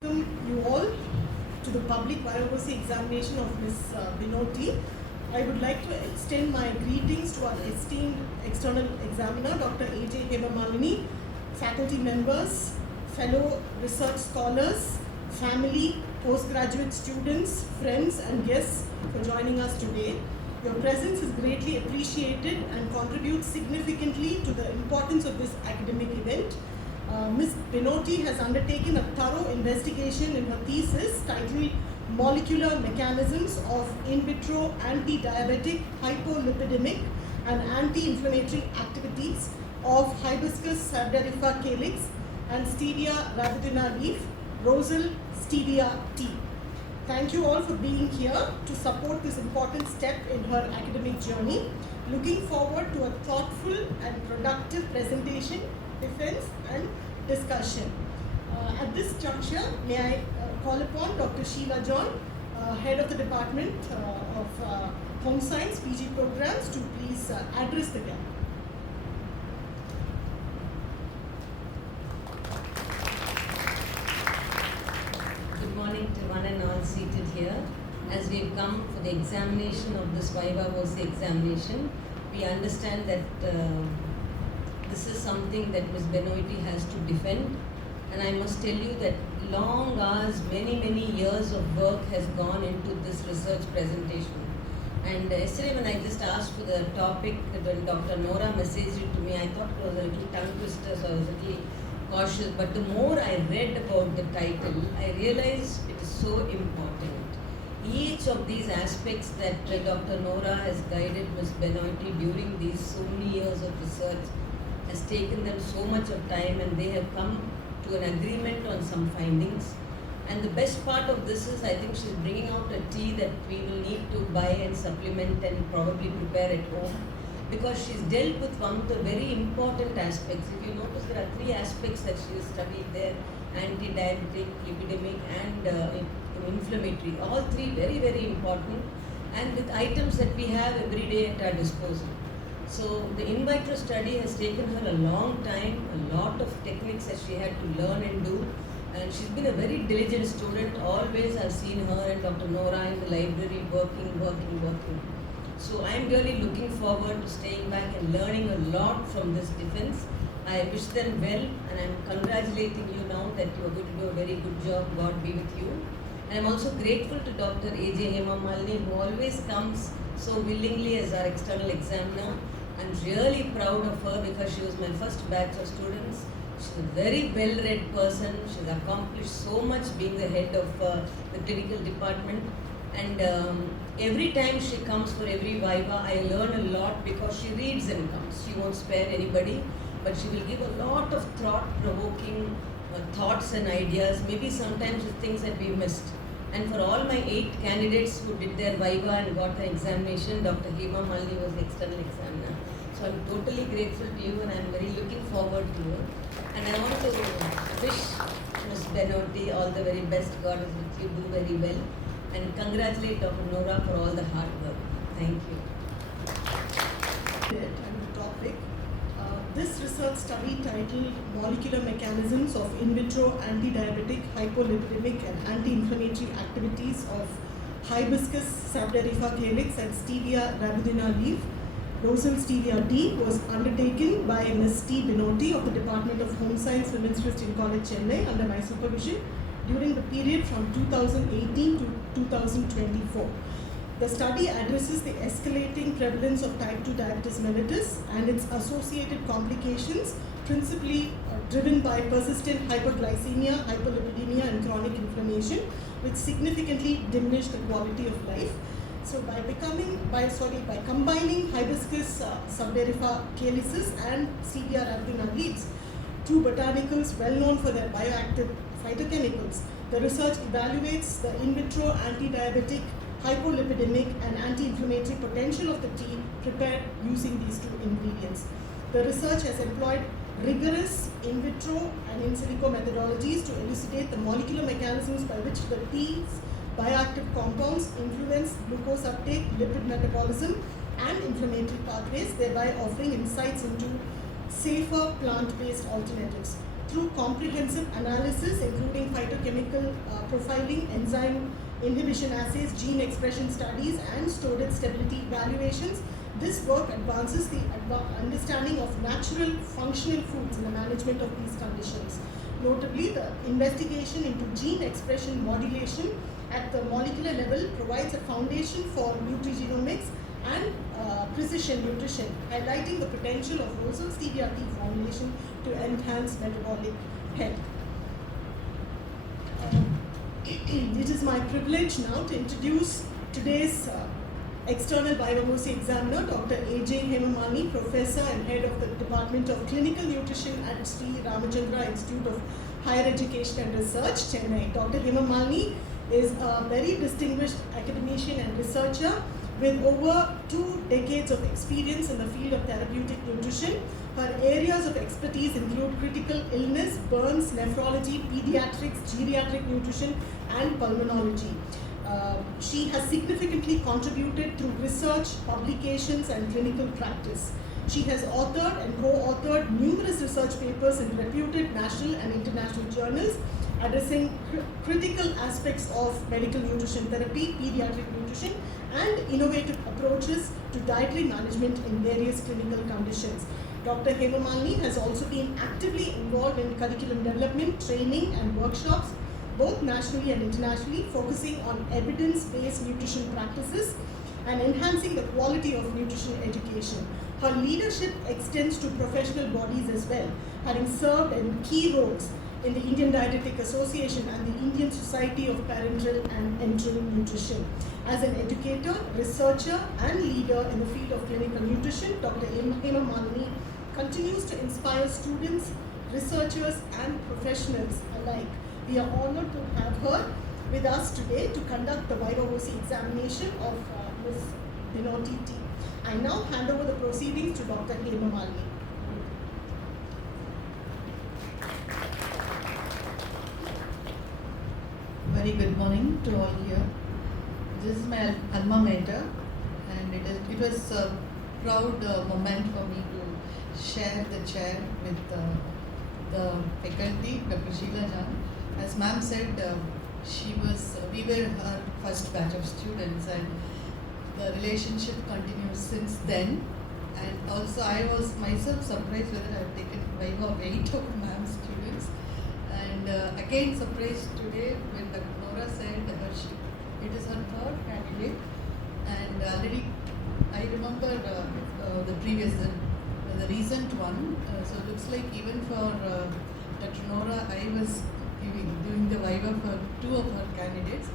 Welcome you all to the public VOCE examination of Ms. Benoite. I would like to extend my greetings to our esteemed external examiner, Dr. A.J. Hemamalini, faculty members, fellow research scholars, family, postgraduate students, friends and guests for joining us today. Your presence is greatly appreciated and contributes significantly to the importance of this academic event. Ms. Benoite has undertaken a thorough investigation in her thesis titled Molecular Mechanisms of In Vitro Anti-Diabetic Hypolipidemic and Anti-Inflammatory Activities of Hibiscus sabdarifa calyx and Stevia rabidina leaf, Rosal stevia tea. Thank you all for being here to support this important step in her academic journey. Looking forward to a thoughtful and productive presentation, defense and discussion. At this juncture, may I call upon Dr. Sheila John, Head of the Department of Home Science PG Programs, to please address the gathering. Good morning to one and all seated here. As we've come for the examination of this VIVA VOCE examination, we understand that this is something that Ms. Benoite has to defend, and I must tell you that long hours, many years of work has gone into this research presentation. And yesterday when I just asked for the topic, when Dr. Nora messaged it to me, I thought it was a little tongue twister, so I was a little cautious. But the more I read about the title, I realized it is so important. Each of these aspects that Dr. Nora has guided Ms. Benoite during these so many years of research has taken them so much of time, and they have come to an agreement on some findings. And the best part of this is, I think she's bringing out a tea that we will need to buy and supplement and probably prepare at home, because she's dealt with one of the very important aspects. If you notice, there are three aspects that she has studied there: anti-diabetic, lipidemic and inflammatory. All three very important, and with items that we have every day at our disposal. So the in vitro study has taken her a long time, a lot of techniques that she had to learn and do, and she's been a very diligent student. Always I've seen her and Dr. Nora in the library working. So I'm really looking forward to staying back and learning a lot from this defense. I wish them well, and I'm congratulating you now that you are going to do a very good job. God be with you. And I'm also grateful to Dr. A.J. Hemamalini, who always comes so willingly as our external examiner. I'm really proud of her because she was my first batch of students. She's a very well-read person. She's accomplished so much being the head of the clinical department. And every time she comes for every VIVA, I learn a lot because she reads and comes. She won't spare anybody, but she will give a lot of thought-provoking thoughts and ideas, maybe sometimes with things that we missed. And for all my 8 candidates who did their VIVA and got the examination, Dr. Hemamalini was the external examiner. So I'm totally grateful to you, and I'm very looking forward to you. And I want to wish Ms. Benoite all the very best. God is with you. Do very well. And congratulate Dr. Nora for all the hard work. Thank you. And the topic. This research study titled Molecular Mechanisms of In Vitro Anti-Diabetic Hypolipidemic and Anti-Inflammatory Activities of Hibiscus sabdarifa calyx and Stevia rabidina leaf, Rosal stevia tea, was undertaken by Ms. T. Benoite of the Department of Home Science, Women's Christian College, Chennai, under my supervision during the period from 2018 to 2024. The study addresses the escalating prevalence of type 2 diabetes mellitus and its associated complications, principally driven by persistent hyperglycemia, hypolipidemia and chronic inflammation, which significantly diminish the quality of life. So by combining Hibiscus sabdarifa calyces and Stevia rabidina leaves, two botanicals well known for their bioactive phytochemicals, the research evaluates the in vitro anti-diabetic, hypolipidemic and anti-inflammatory potential of the tea prepared using these two ingredients. The research has employed rigorous in vitro and in silico methodologies to elucidate the molecular mechanisms by which the tea's bioactive compounds influence glucose uptake, lipid metabolism and inflammatory pathways, thereby offering insights into safer plant-based alternatives. through comprehensive analysis, including phytochemical profiling, enzyme inhibition assays, gene expression studies, and storage stability evaluations. This work advances the understanding of natural functional foods in the management of these conditions. Notably, the investigation into gene expression modulation at the molecular level provides a foundation for nutrigenomics and precision nutrition, highlighting the potential of wholesome stevia tea formulation to enhance metabolic health. It is my privilege now to introduce today's external VIVA examiner, Dr. A.J. Hemamalini, Professor and Head of the Department of Clinical Nutrition at Sri Ramachandra Institute of Higher Education and Research, Chennai. Dr. Hemamalini is a very distinguished academician and researcher with over 2 decades of experience in the field of therapeutic nutrition. Her areas of expertise include critical illness, burns, nephrology, pediatrics, geriatric nutrition, and pulmonology. She has significantly contributed through research, publications, and clinical practice. She has authored and co-authored numerous research papers in reputed national and international journals addressing critical aspects of medical nutrition therapy, pediatric nutrition, and innovative approaches to dietary management in various clinical conditions. Dr. Hemamalini has also been actively involved in curriculum development, training, and workshops, both nationally and internationally, focusing on evidence-based nutrition practices and enhancing the quality of nutrition education. Her leadership extends to professional bodies as well, having served in key roles in the Indian Dietetic Association and the Indian Society of Parenteral and Enteral Nutrition. As an educator, researcher, and leader in the field of clinical nutrition, Dr. Hemamalini continues to inspire students, researchers, and professionals alike. We are honored to have her with us today to conduct the VIVA examination of Ms. Benoite. I now hand over the proceedings to Dr. Hemamalini. Very good morning to all here. This is my alma mater, and it was a proud moment for me to share the chair with the faculty, Dr. Sheila John. As ma'am said, we were her first batch of students, and the relationship continues since then. And also, I was myself surprised whether I have taken 5 or 8 of ma'am's students. And again, surprised today when Dr. Nora said it is her 3rd candidate. And already, I remember the previous, the recent one. So it looks like even for Dr. Nora, I was doing the VIVA for 2 of her candidates.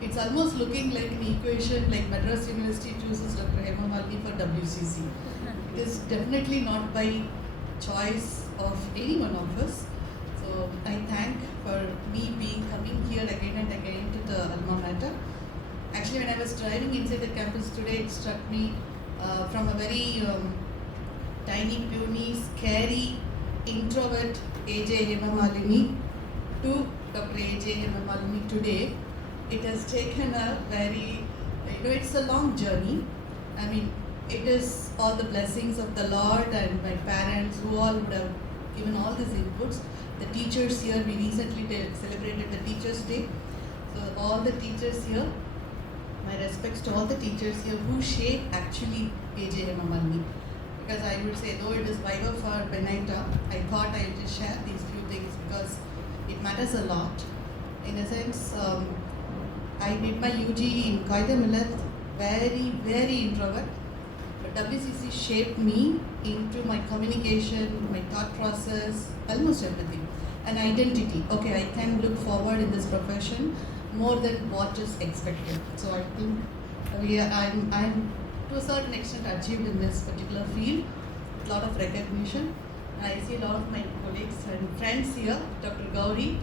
It's almost looking like an equation like Madras University chooses Dr. Hemamalini for WCC. It is definitely not by choice of any one of us. So I thank for me coming here again and again to the alma mater. Actually, when I was driving inside the campus today, it struck me from a very tiny, puny, scary, introvert A.J. Hemamalini to Dr. A.J. Hemamalini today. It has taken a very, it's a long journey. I mean, it is all the blessings of the Lord and my parents who all would have given all these inputs. The teachers here, we recently celebrated the Teachers' Day. So all the teachers here, my respects to all the teachers here who shape actually A.J. Hemamalini. Because I would say, though it is VIVA for Benoite, I thought I would just share these few things because it matters a lot. In a sense, I did my UG in Qaeda Millat, very, very introvert. But WCC shaped me into my communication, my thought process, almost everything. An identity. Okay, I can look forward in this profession more than what is expected. So I think I'm to a certain extent achieved in this particular field. A lot of recognition. I see a lot of my colleagues and friends here. Dr. Gauri,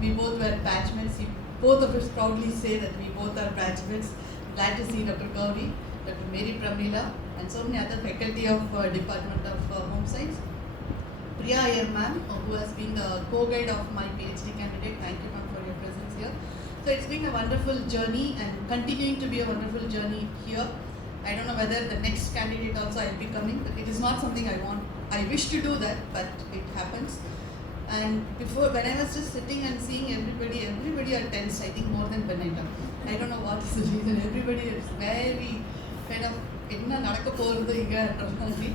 we both were batchmates. Both of us proudly say that we both are batchmates. Glad to see Dr. Gauri, Dr. Mary Pramila, and so many other faculty of Department of Home Science. Priya Iyer ma'am, who has been the co-guide of my PhD candidate. Thank you ma'am for your presence here. So it's been a wonderful journey and continuing to be a wonderful journey here. I don't know whether the next candidate also I'll be coming, but it is not something I want I wish to do that, but it happens. And before, when I was just sitting and seeing everybody are tense, I think more than Benoite. I don't know what is the reason. Everybody is very kind of, enna nadakka poradhu inga endra maari.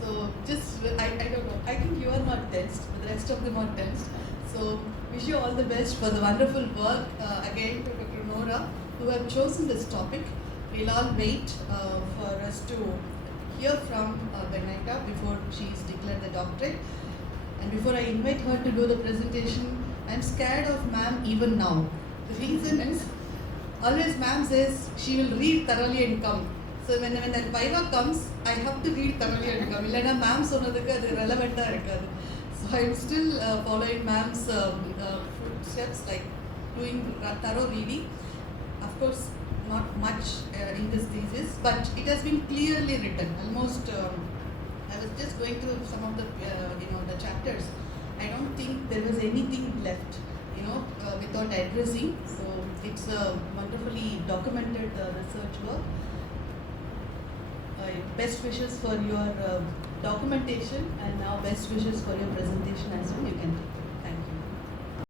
So just, I don't know. I think you are not tensed, but the rest of them are tensed. So wish you all the best for the wonderful work. Again to Dr. Nora, who have chosen this topic. We'll all wait for us to hear from Benoite before she is declared the doctorate. And before I invite her to do the presentation, I'm scared of ma'am even now. The reason is, always ma'am says she will read thoroughly and come. So when that VIVA comes, I have to read thoroughly and come. Illana ma'am சொன்னதுக்கு அது relevant-ஆ இருக்காது. So I'm still following ma'am's footsteps, like doing thorough reading. Of course, not much in this thesis, but it has been clearly written. Almost, I was just going through some of the the chapters. I don't think there was anything left, without addressing. So it's a wonderfully documented research work. Best wishes for your documentation, and now best wishes for your presentation as well. You can take it.